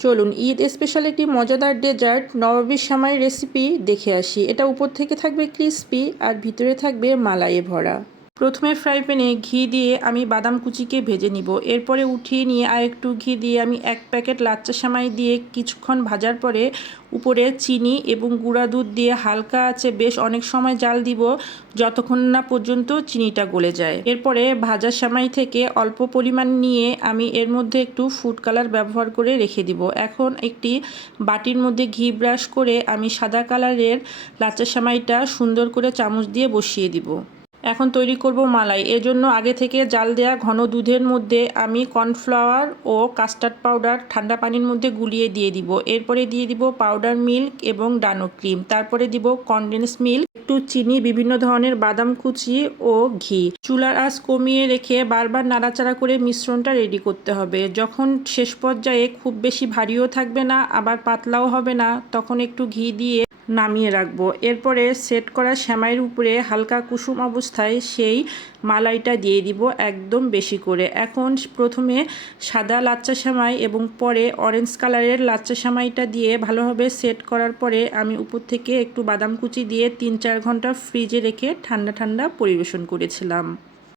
চলুন ঈদ স্পেশাল একটি মজাদার ডেজার্ট নবাবী সেমাই রেসিপি দেখে আসি। এটা উপর থেকে থাকবে ক্রিস্পি আর ভিতরে থাকবে মালাইয়ে ভরা। প্রথমে ফ্রাই প্যানে ঘি দিয়ে আমি বাদাম কুচিকে ভেজে নিব। এরপরে উঠিয়ে নিয়ে আর একটু ঘি দিয়ে আমি 1 প্যাকেট লাচ্চা সেমাই দিয়ে কিছুক্ষণ ভাজার পরে উপরে চিনি এবং গুঁড়া দুধ দিয়ে হালকা আঁচে বেশ অনেক সময় জাল দিব, যতক্ষণ না পর্যন্ত চিনিটা গলে যায়। এরপরে ভাজা সেমাই থেকে অল্প পরিমাণ নিয়ে আমি এর মধ্যে একটু ফুড কালার ব্যবহার করে রেখে দিব। এখন একটি বাটির মধ্যে ঘি ব্রাশ করে আমি সাদা কালারের লাচ্চা সেমাইটা সুন্দর করে চামচ দিয়ে বসিয়ে দিব। এখন তৈরি করব মালাই। এজন্য আগে থেকে জাল দেওয়া ঘন দুধের মধ্যে আমি কর্নফ্লাওয়ার ও কাস্টার্ড পাউডার ঠান্ডা পানির মধ্যে গুলিয়ে দিয়ে দিব। এরপরে দিয়ে দিব পাউডার মিল্ক এবং ডানো ক্রিম। তারপরে দিব কনডেন্স মিল্ক, একটু চিনি, বিভিন্ন ধরনের বাদাম কুচি ও ঘি। চুলার আঁচ কমিয়ে রেখে বারবার নাড়াচাড়া করে মিশ্রণটা রেডি করতে হবে। যখন শেষ পর্যায়ে খুব বেশি ভারীও থাকবে না আবার পাতলাও হবে না, তখন একটু ঘি দিয়ে নামিয়ে রাখবো। এরপরে সেট করা সেমাইয়ের উপরে হালকা কুসুম অবস্থায় সেই মালাইটা দিয়ে দিব একদম বেশি করে। এখন প্রথমে সাদা লাচ্চা সেমাই এবং পরে অরেঞ্জ কালারের লাচ্চা সেমাইটা দিয়ে ভালোভাবে সেট করার পরে আমি উপর থেকে একটু বাদাম কুচি দিয়ে 3-4 ঘন্টা ফ্রিজে রেখে ঠান্ডা ঠান্ডা পরিবেশন করেছিলাম।